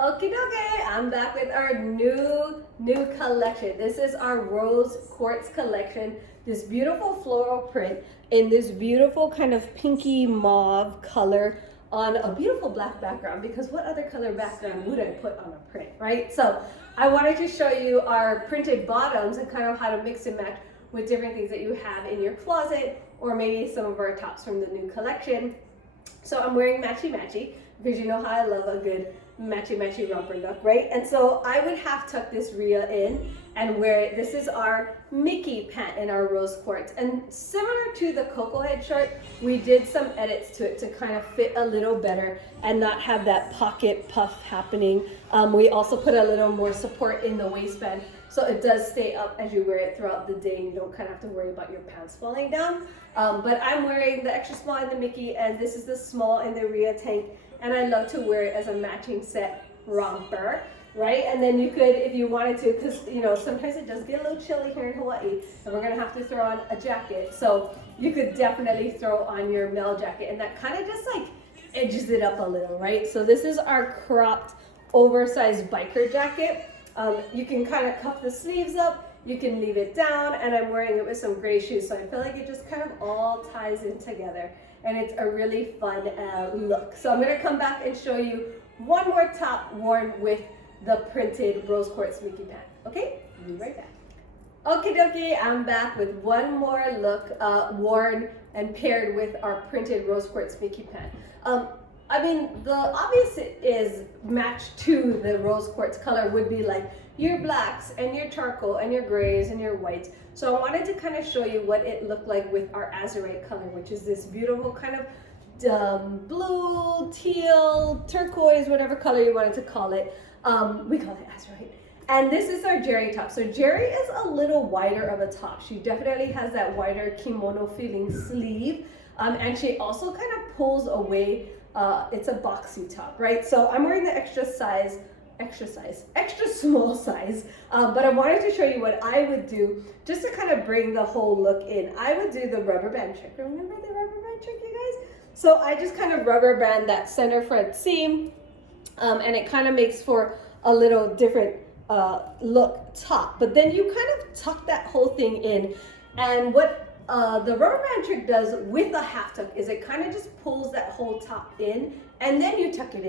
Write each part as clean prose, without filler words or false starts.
Okay, okay, I'm back with our new collection. This is our Rose Quartz collection. This beautiful floral print in this beautiful kind of pinky mauve color on a beautiful black background, because what other color background would I put on a print, right? So I wanted to show you our printed bottoms and kind of how to mix and match with different things that you have in your closet, or maybe some of our tops from the new collection. So I'm wearing matchy because you know how I love a good matchy romper look, right? And so I would half tuck this Rhea in and wear it. This is our Miki Pant in our rose quartz, and similar to the Cocoa Head short, we did some edits to it to kind of fit a little better and not have that pocket puff happening. We also put a little more support in the waistband, so it does stay up as you wear it throughout the day and you don't kind of have to worry about your pants falling down. But I'm wearing the extra small in the Miki, and this is the small in the Rhea tank, and I love to wear it as a matching set romper, right? And then you could, if you wanted to, because you know sometimes it does get a little chilly here in Hawaii and we're gonna have to throw on a jacket, so you could definitely throw on your Mel jacket, and that kind of just like edges it up a little, right? So this is our cropped oversized biker jacket. You can kind of cuff the sleeves up, you can leave it down, and I'm wearing it with some gray shoes, so I feel like it just kind of all ties in together, and it's a really fun look. So I'm going to come back and show you one more top worn with the printed rose quartz Miki Pant. Okay, I'll be right back. Okie dokie, I'm back with one more look worn and paired with our printed rose quartz Miki Pant. I mean, the obvious is match to the rose quartz color would be like your blacks and your charcoal and your grays and your whites. So I wanted to kind of show you what it looked like with our azurite color, which is this beautiful kind of blue, teal, turquoise, whatever color you wanted to call it. We call it azurite. And this is our Jerri top. So Jerri is a little wider of a top. She definitely has that wider kimono feeling sleeve. And she also kind of pulls away. It's a boxy top, right? So I'm wearing the extra small size, but I wanted to show you what I would do just to kind of bring the whole look in. I would do the rubber band trick. Remember the rubber band trick, you guys? So I just kind of rubber band that center front seam, and it kind of makes for a little different look top. But then you kind of tuck that whole thing in, and what the rubber band trick does with a half tuck is it kind of just pulls that whole top in, and then you tuck it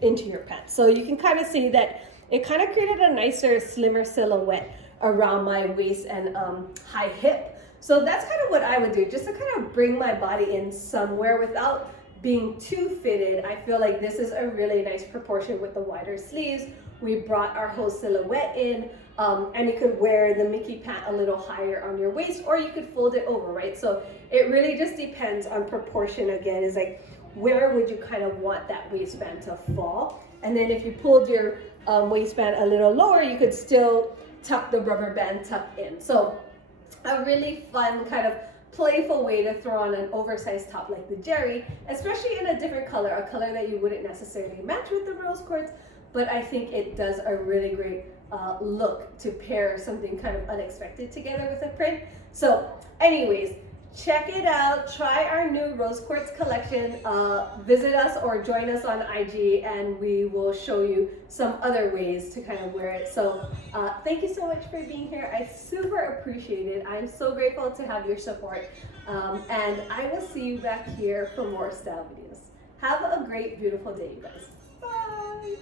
into your pants. So you can kind of see that it kind of created a nicer, slimmer silhouette around my waist and high hip. So that's kind of what I would do, just to kind of bring my body in somewhere without being too fitted. I feel like this is a really nice proportion with the wider sleeves. We brought our whole silhouette in, and you could wear the Miki Pant a little higher on your waist, or you could fold it over, right? So it really just depends on proportion. Again, is like, where would you kind of want that waistband to fall? And then if you pulled your waistband a little lower, you could still tuck the rubber band tuck in. So a really fun kind of playful way to throw on an oversized top like the Jerri, especially in a different color, a color that you wouldn't necessarily match with the rose quartz, but I think it does a really great look to pair something kind of unexpected together with a print. So anyways, check it out, try our new rose quartz collection, visit us or join us on IG, and we will show you some other ways to kind of wear it. So thank you so much for being here. I super appreciate it. I'm so grateful to have your support, and I will see you back here for more style videos. Have a great, beautiful day, you guys. Bye.